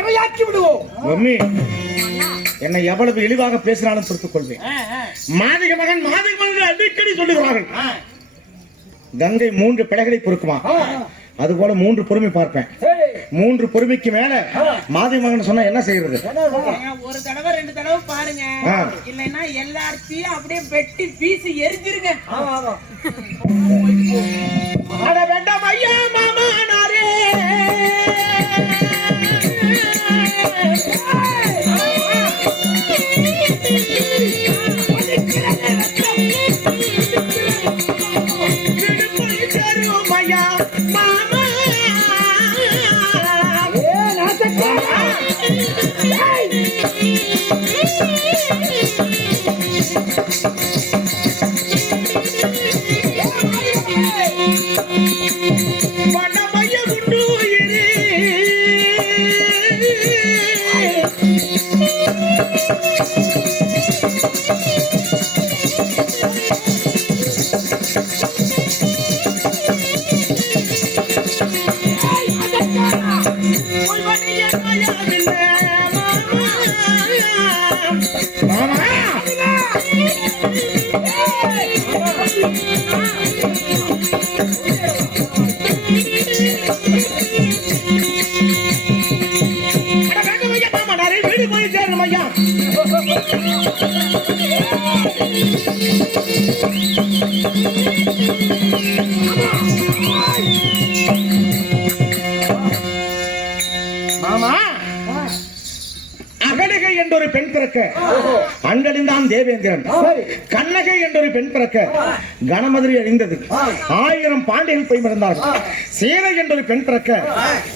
இரையாக்கி விடுவோம். என்னை எவ்வளவு இழிவாக பேசினாலும் பொறுத்துக் கொள்வேன். மாதிக மகன் அடிக்கடி சொல்லுகிறார்கள், கங்கை 3 பிழைகளை பொறுக்குமா, அதுபோல 3 பொறுமை பார்ப்பேன். 3 பொறுமைக்கு மேல மாதி மகன் சொன்னா என்ன செய்யறது? ஒரு தடவை 2 தடவை பாருங்க, இல்லைன்னா எல்லாத்தையும் அப்படியே வெட்டி பீசி எரிஞ்சிருங்க. அட வேண்டாம் ஐயா மாமனாரே, வீடு போய் சேரணும் ஐயா. மாமா, அகலிகை என்றொரு பெண் பிறக்க அங்கழிந்தான் தேவேந்திரன், கண்ணகை என்றொரு பெண் பிறக்க கணமதுரை அழிந்தது, 1000 பாண்டியர்கள் போய் மடிந்தார்கள். சேவை என்றொரு பெண் பிறக்க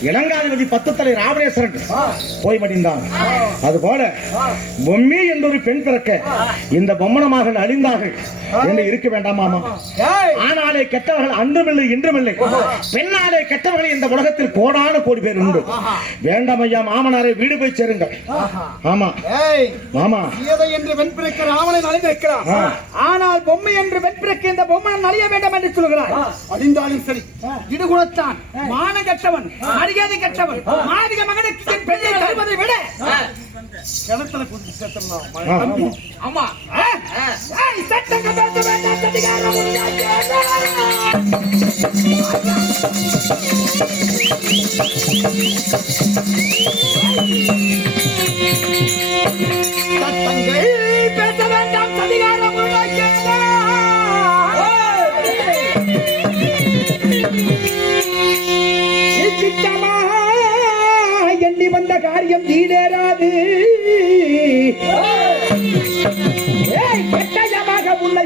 இளங்காதிபதி 10 தலை ராவணேஸ்வரன் போய் மடிந்தான். அதுபோல பொம்மி என்றொரு பெண் பிறக்க இந்த பொம்மனமாக அழிந்தார்கள் என்று இருக்க வேண்டாம் மாமா. ஆனாலே கெட்டவர்கள் அன்றுமில்லை இன்றுமில்லை, பெண்ணாலே கெட்டவர்கள் இந்த உலகத்தில் கோடான கோடி பேர் உண்டு. வேண்டாம் ஐயா மாமனாரை, வீடு போய் சேருங்கள். ஆமா மாமா, சீதை என்று பெண் பிறக்க ராவணன் அழிந்திருக்கிறார், ஆனால் பொம்மை என்று பெண் பிறக்க இந்த பொம்மன் அழிய வேண்டும் என்று சொல்கிறார். அழிந்தாலும் சரி, இடுகுணத்தான், மான கட்டவன், மரியாதை கட்டவன், மாதிக மகனுக்கு பெண்ணை தருவதை விட கிணத்துல குதிச்சு சேர்த்தோம்னா. ஆமா, சட்டம் கட்டாத வேண்டாம் சதிகாரம் சட்டங்கள் பேச வேண்டாம் சதிகாரம் எண்ணி வந்த காரியம் ஈடேறாது. கட்டாயமாக முல்லை